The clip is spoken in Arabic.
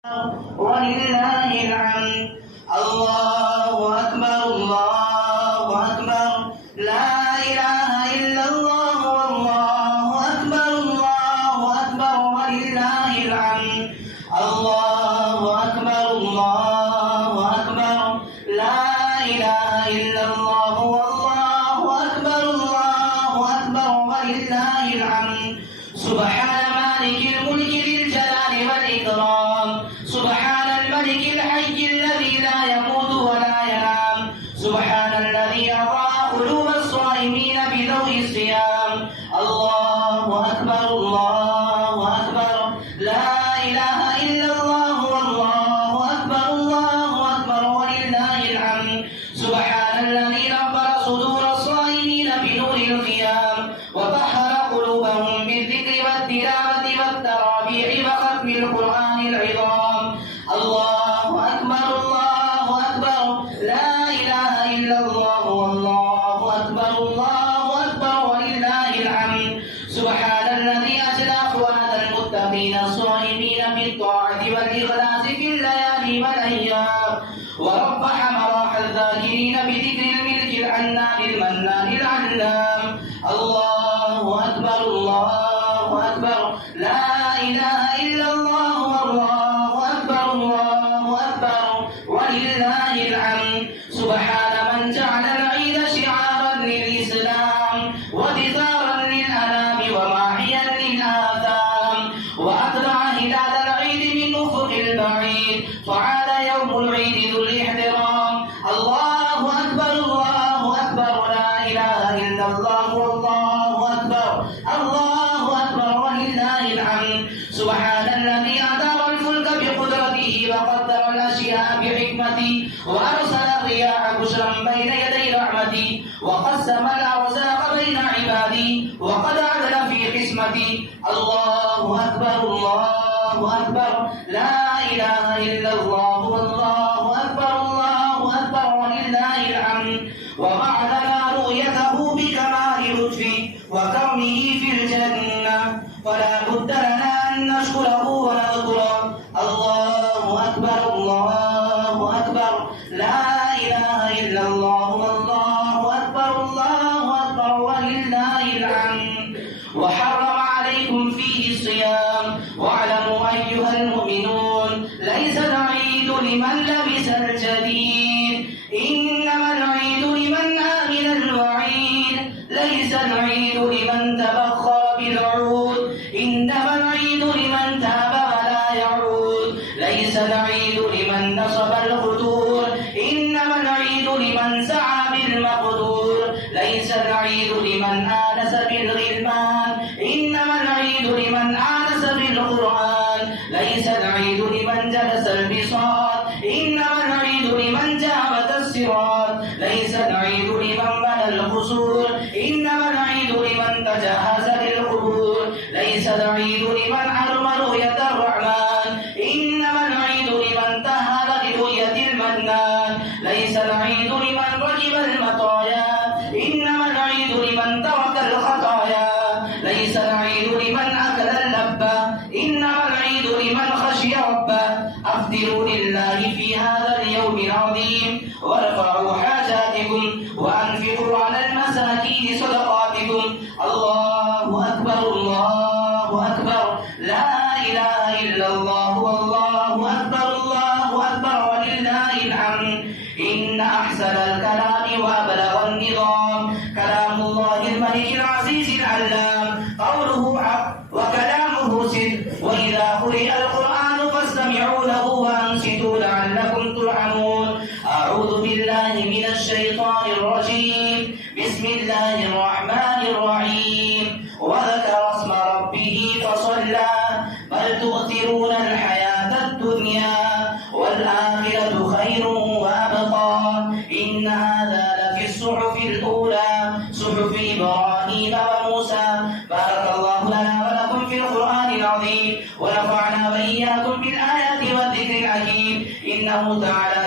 ولله الحمد. الله أكبر الله أكبر لا إله إلا الله والله أكبر الله أكبر ولله الحمد. الله أكبر الله أكبر لا إله إلا الله والله أكبر الله أكبر ولله الحمد. سبحان مالك الملك ذي الجلال والإكرام. سبحان الملك الحي الذي لا يموت ولا ينام. سبحان الذي أضاء قلوب الصائمين بضوء الصيام. الله أكبر الله أكبر لا إله إلا الله والله أكبر الله أكبر ولله الحمد. سبحان الذي نور صدور الصائمين بنور القيام وطهر قلوبهم بالذكر والتلاوة والترابيع وختم القرآن العظام. الله أكبر الله أكبر لا إله إلا الله والله أكبر الله أكبر ولله الحمد. سبحان الذي أجلى فؤاد المتقين الصائمين بالطاعة والإخلاص في الليالي والأيام ورفع مراح الذاكرين بذكر الملك العنان المنان العلام. الله أكبر الله أكبر لا إله إلا الله والله أكبر الله أكبر ولله الحمد. سبحان من جعل العيد شعارا للإسلام وذكارا للأنام وماحيا للآثام وأطلع هلال العيد من أفق البعيد فعاد يوم العيد ذو الاحترام. الله أكبر الله أكبر لا إله إلا الله والله أكبر الله أكبر ولله الحمد. سبحان الذي أدار الفلك بقدرته وقدر الأشياء بحكمته وأرسل الرياح بشرا بين يدي رحمته وقسم الأرزاق بين عباده وقد عدل في قسمته. الله أكبر الله أكبر لا إله إلا الله والله أكبر الله أكبر ولله الحمد. ووعدنا رؤيته بكمال لطفه وكرمه في الجنة فلا بد لنا أن نشكره ونذكره. الله أكبر الله أكبر لا إله إلا الله والله أكبر الله أكبر ولله الحمد. وحرم عليكم فيه الصيام واعلموا أيها المؤمنون ليس العيد لمن لبس الجديد إنما العيد لمن آمن الوعيد. ليس العيد لمن تبخر بالعود إنما العيد لمن تاب ولا يعود. ليس العيد لمن نصب القدور إنما العيد لمن سعى بالمقدور. ليس العيد لمن آنس بالغلمان إنما العيد لمن آنس بالقرآن. ليس العيد لمن جلس البساط إنما العيد لمن جاوز الصراط. ليس العيد لمن بنى القصور إنما العيد لمن تجهز للقبور. ليس العيد لمن حرم رؤية الرحمن إنما العيد لمن تهب لرؤية المنان. ليس العيد لمن ركب المطايا إنما العيد لمن ترك الخطايا. ليس العيد لمن أكل اللبة إنما العيد لمن خشي ربه. أفطروا لله في هذا اليوم العظيم وارفعوا حاجاتكم وأنفقوا على المساكين صدقاتكم. الله أكبر الله أكبر لا إله إلا الله والله أكبر الله أكبر ولله الحمد. إن أحسن الكلام وأبلغ النظام كلام الله الملك العزيز العلام قوله حق وكلامه صدق. وإذا قرئ القرآن فاستمعوا له وأنصتوا لعلكم ترحمون. أعوذ بالله من الشيطان الرجيم. بسم الله الرحمن الرحيم. وذكر اسم ربه فصلى بل تؤثرون الحياة الدنيا والآخرة خير وأبقى إن هذا لفي الصحف الأولى صحف إبراهيم وموسى. بارك الله لنا ولكم في القرآن العظيم ونفعنا وإياكم بالآيات والذكر الحكيم إنه تعالى